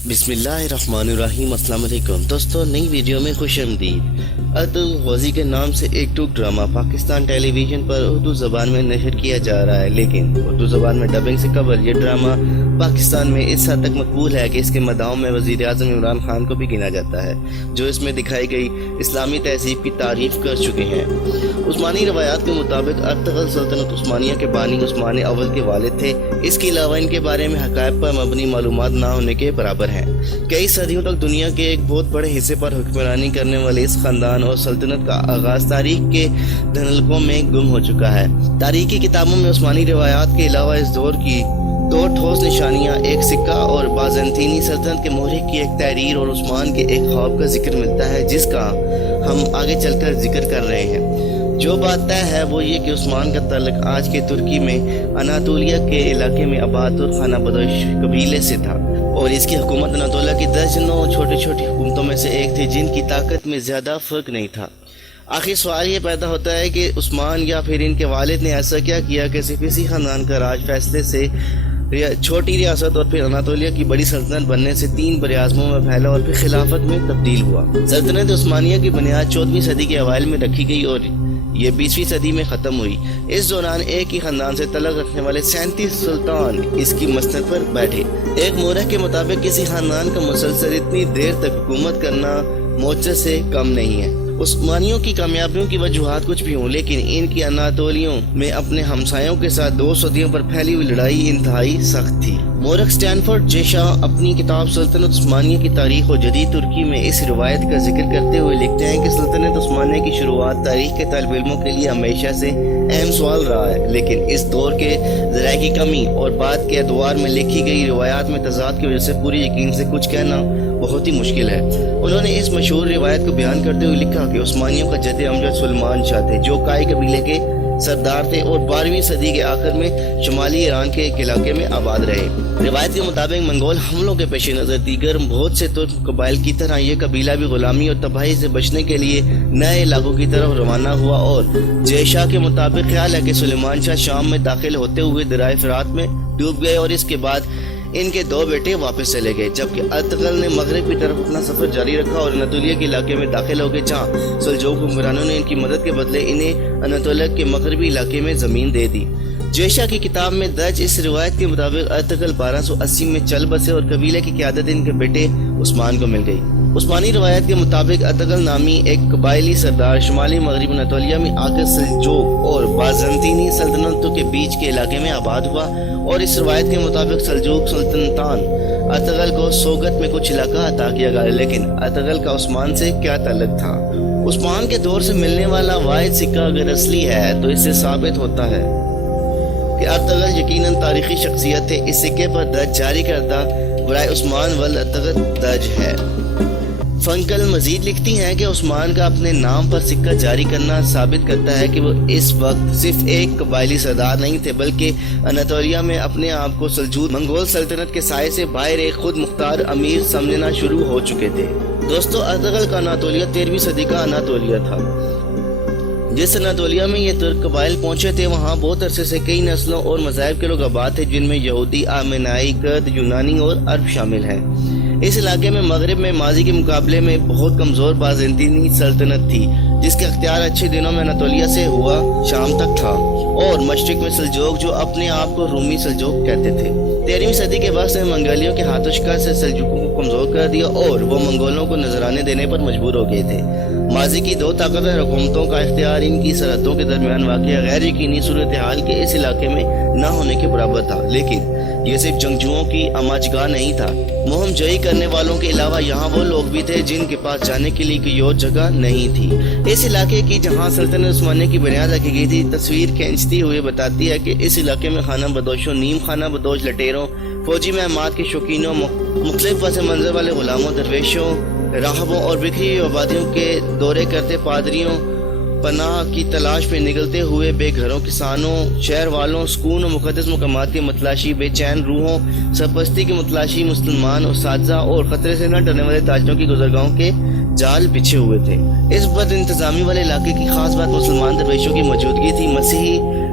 بسم اللہ الرحمن الرحیم۔ السلام علیکم دوستو، نئی ویڈیو میں خوش آمدید۔ ارتغرل غازی کے نام سے ایک ٹوک ڈرامہ پاکستان ٹیلی ویژن پر اردو زبان میں نشر کیا جا رہا ہے، لیکن اردو زبان میں ڈبنگ سے قبل یہ ڈرامہ پاکستان میں اس حد تک مقبول ہے کہ اس کے مداحوں میں وزیر اعظم عمران خان کو بھی گنا جاتا ہے، جو اس میں دکھائی گئی اسلامی تہذیب کی تعریف کر چکے ہیں۔ عثمانی روایات کے مطابق ارتغرل سلطنت عثمانیہ کے بانی عثمان اول کے والد تھے۔ اس کے علاوہ ان کے بارے میں حقائق پر مبنی معلومات نہ ہونے کے برابر ہیں۔ کئی صدیوں تک دنیا کے ایک بہت بڑے حصے پر حکمرانی کرنے والے اس خاندان اور سلطنت کا آغاز تاریخ کے دھندلکوں میں گم ہو چکا ہے۔ تاریخی کتابوں میں عثمانی روایات کے علاوہ اس دور کی دو ٹھوس نشانیاں، ایک سکہ اور بازنطینی سلطنت کے محرک کی ایک تحریر اور عثمان کے ایک خواب کا ذکر ملتا ہے، جس کا ہم آگے چل کر ذکر کر رہے ہیں۔ جو بات طے ہے وہ یہ کہ عثمان کا تعلق آج کے ترکی میں اناطولیہ کے علاقے میں آباد اور خانہ بدوش قبیلے سے تھا، اور اس کی حکومت اناطولیہ کی درجنوں چھوٹی چھوٹی حکومتوں میں سے ایک تھی جن کی طاقت میں زیادہ فرق نہیں تھا۔ آخر سوال یہ پیدا ہوتا ہے کہ عثمان یا پھر ان کے والد نے ایسا کیا کیا کہ صرف اسی خاندان کا راج فیصلے سے چھوٹی ریاست اور پھر اناطولیہ کی بڑی سلطنت بننے سے 3 براعظموں میں پھیلا اور پھر خلافت میں تبدیل ہوا۔ سلطنت عثمانیہ کی بنیاد 14ویں صدی کے اوائل میں رکھی گئی اور یہ 20ویں صدی میں ختم ہوئی۔ اس دوران ایک ہی خاندان سے تعلق رکھنے والے 37 سلطان اس کی مسند پر بیٹھے۔ ایک مورخ کے مطابق کسی خاندان کا مسلسل اتنی دیر تک حکومت کرنا معجزے سے کم نہیں ہے۔ عثمانیوں کی کامیابیوں کی وجوہات کچھ بھی ہوں، لیکن ان کی اناطولیوں میں اپنے ہمسایوں کے ساتھ 2 صدیوں پر پھیلی ہوئی لڑائی انتہائی سخت تھی۔ مورخ سٹینفورڈ جیشا اپنی کتاب سلطنت عثمانیہ کی تاریخ و جدید ترکی میں اس روایت کا ذکر کرتے ہوئے لکھتے ہیں کہ سلطنت عثمانیہ کی شروعات تاریخ کے طالب علموں کے لیے ہمیشہ سے اہم سوال رہا ہے، لیکن اس دور کے ذرائع کی کمی اور بعد کے ادوار میں لکھی گئی روایات میں تضاد کی وجہ سے پوری یقین سے کچھ کہنا بہت ہی مشکل ہے۔ انہوں نے اس مشہور روایت کو بیان کرتے ہوئے لکھا کہ عثمانیوں کا جد امجد سلمان شاہ تھے، جو کائی قبیلے کے سردار تھے اور 12ویں صدی کے آخر میں شمالی ایران کے ایک علاقے میں آباد رہے۔ روایت کے مطابق منگول حملوں کے پیش نظر دیگر بہت سے ترک قبائل کی طرح یہ قبیلہ بھی غلامی اور تباہی سے بچنے کے لیے نئے علاقوں کی طرف روانہ ہوا، اور جیشا کے مطابق خیال ہے کہ سلیمان شاہ شام میں داخل ہوتے ہوئے دریائے فرات میں ڈوب گئے اور اس کے بعد ان کے 2 بیٹے واپس چلے گئے، جبکہ ارتغرل نے مغرب کی طرف اپنا سفر جاری رکھا اور اناطولیہ کے علاقے میں داخل ہو گئے، جہاں سلجوق حکمرانوں نے ان کی مدد کے بدلے انہیں اناطولیہ کے مغربی علاقے میں زمین دے دی۔ جیشا کی کتاب میں درج اس روایت کے مطابق ارتغرل 1280 میں چل بسے اور قبیلے کی قیادت ان کے بیٹے عثمان کو مل گئی۔ عثمانی روایت کے مطابق ارتغرل نامی ایک قبائلی سردار شمالی مغرب اناطولیہ میں آ کر سلجوق اور بازنطینی سلطنتوں کے بیچ کے علاقے میں آباد ہوا، اور اس روایت کے مطابق سلجوق سلطنتان ارتغرل کو سوگت میں کچھ علاقہ عطا کیا گیا، لیکن ارتغرل کا عثمان سے کیا تعلق تھا؟ عثمان کے دور سے ملنے والا واحد سکہ اگر اصلی ہے تو اس سے ثابت ہوتا ہے کہ ارتغرل یقیناً تاریخی شخصیت تھے۔ اس سکے پر درج جاری کردہ برائے عثمان ول ارتغرل درج ہے۔ فنکل مزید لکھتی ہیں کہ عثمان کا اپنے نام پر سکہ جاری کرنا ثابت کرتا ہے کہ وہ اس وقت صرف ایک قبائلی سردار نہیں تھے، بلکہ اناطولیہ میں اپنے آپ کو سلجوق منگول سلطنت کے سائے سے باہر ایک خود مختار امیر سمجھنا شروع ہو چکے تھے۔ دوستو، ارتغرل کا اناطولیہ 13ویں صدی کا اناطولیہ تھا۔ جس اناطولیہ میں یہ ترک قبائل پہنچے تھے، وہاں بہت عرصے سے کئی نسلوں اور مذاہب کے لوگ آباد تھے، جن میں یہودی، آرمینائی، کرد، یونانی اور عرب شامل ہیں۔ اس علاقے میں مغرب میں ماضی کے مقابلے میں بہت کمزور بازنطینی سلطنت تھی، جس کا اختیار اچھے دنوں میں اناطولیہ سے ہوا شام تک تھا، اور مشرق میں سلجوق جو اپنے آپ کو رومی سلجوق کہتے تھے۔ 13ویں صدی کے وقت سے منگولیوں کے ہاتھوں شکست سے سلجوقوں کو کمزور کر دیا اور وہ منگولوں کو نذرانے دینے پر مجبور ہو گئے تھے۔ ماضی کی 2 طاقتور حکومتوں کا اختیار ان کی سرحدوں کے درمیان واقع غیر یقینی صورتحال کے اس علاقے میں نہ ہونے کے برابر تھا، لیکن یہ صرف جنگجوؤں کی اماجگاہ نہیں تھا۔ مہم جوئی کرنے والوں کے علاوہ یہاں وہ لوگ بھی تھے جن کے پاس جانے کے لیے کوئی اور جگہ نہیں تھی۔ اس علاقے کی جہاں سلطنت عثمانیہ کی بنیاد رکھی گئی تھی، تصویر کھینچتی ہوئے بتاتی ہے کہ اس علاقے میں خانہ بدوشوں، نیم خانہ بدوش لٹیروں، فوجی مہمات کے شوقینوں، مختلف پس منظر والے غلاموں، درویشوں، راہبوں اور بکھری ہوئی آبادیوں کے دورے کرتے پادریوں، پناہ کی تلاش میں نکلتے ہوئے بے گھروں کسانوں، شہر والوں، سکون و مقدس مقامات کی متلاشی، بے چین روحوں، سرپرستی کی متلاشی، مسلمان اساتذہ اور خطرے سے نہ ڈرنے والے تاجروں کی گزرگاہوں کے جال بچھے ہوئے تھے۔ اس بد انتظامی والے علاقے کی خاص بات مسلمان درویشوں کی موجودگی تھی۔ مسیحی